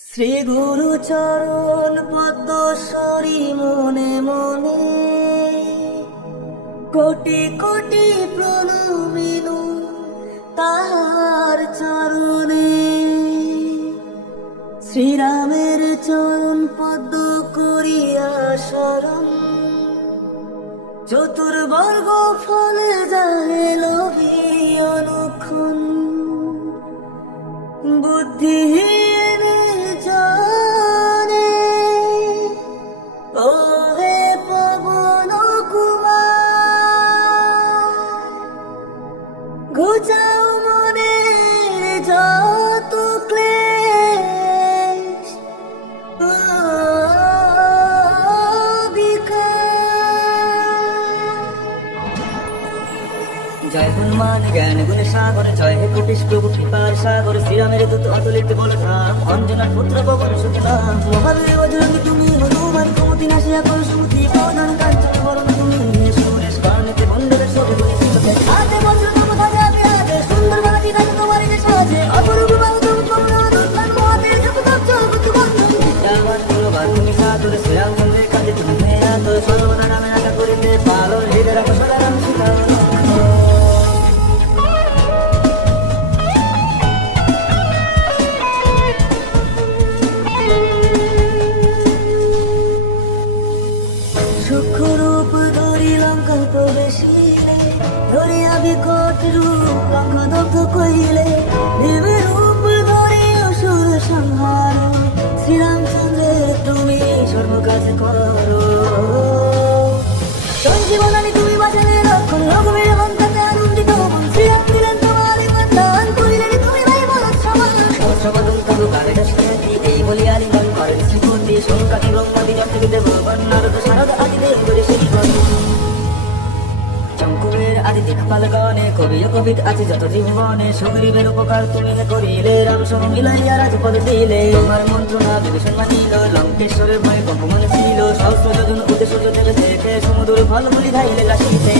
শ্রী গুরু চরণ পদ্ম সরি মনে মনে কোটি কোটি প্রণমিনু তাহার চরণে। শ্রীরামের চরণ পদ্ম করিয়া শরণ, চতুর্বর্গ ফলে যাহে লোভী অনুক্ষণ। বুদ্ধিহীন জনে ও হে পবন কুমার, ঘুচাও মনের যত ক্লেশ ও জয় হনুমান জ্ঞান গুণ সাগর, জয় হে কোটিশ প্রভু কৃপার সাগর। শ্রীরামের দূত অতুলিত বলরাম, অঞ্জনার পুত্র পবন সুতরাম। মহাবীর বজরঙ্গী তুমি, হনুমান কুমতি নাশিয়া কর সুমতি প্রধান কাঞ্চন বরণ তুমি। সুরেশ কানেতে বন্ধুদের শোভে পরিচিত, হাতে বজ্র তব ধ্বজা বিরাজে। সুন্দর বাটি রাজ তোমার যে সাজে, অপরূপ বাহু তুমি করুণা দুর্গান। হাতে জপ তপ জগৎ বন্ধন বিদ্যাবান বলবান তুমি সাদর। শ্রীরামচন্দ্রের কাজে তুমি মেয়া তো সর্বদা নামে আশা করিতে পালন। হৃদয় রাখ সদা রাম সীতা। সূক্ষ্মরূপ ধরি লঙ্কা প্রবেশিলে, ধরিয়া বিকট রূপ লঙ্কা দগ্ধ কইলে। দেবের রূপ ধরি অসুর সংহার, শ্রীরামচন্দ্রের তুমি সর্বকাজে করো। সঞ্জীবনী তুমি বাঁচালে রক্ষণ, রঘুবীর বন্ধাতে আনন্দিত মন। শ্রীরাম দিলেন তোমার বরদান, করিলেন তুমি ভাই বলদ সমান। সহস্রবদন তবু কালে দশরথী, এই বলিয়া লিঙ্গন করেন শ্রীপতি। শঙ্কাতি ব্রহ্মাদি যন্ত্রী দেবগণ, নারদ শারদ আদি দেব করে শ্রীগণ। শঙ্কুরের আদি দিকপালগণে, কবি ও কবিত আছে যত জীবনে। সুগ্রীবের উপকার তুমি করিলে, রাম সহ মিলাইয়া রাজপদ দিলে। তোমার মন্ত্রণা বিভীষণ মানিল, লঙ্কেশ্বরের ভয় কম্পমান ছিল। সহস্র যোজন উদ্দেশ্য দেখে সমুদ্র ফল বলি ধাইলে লাসিতে।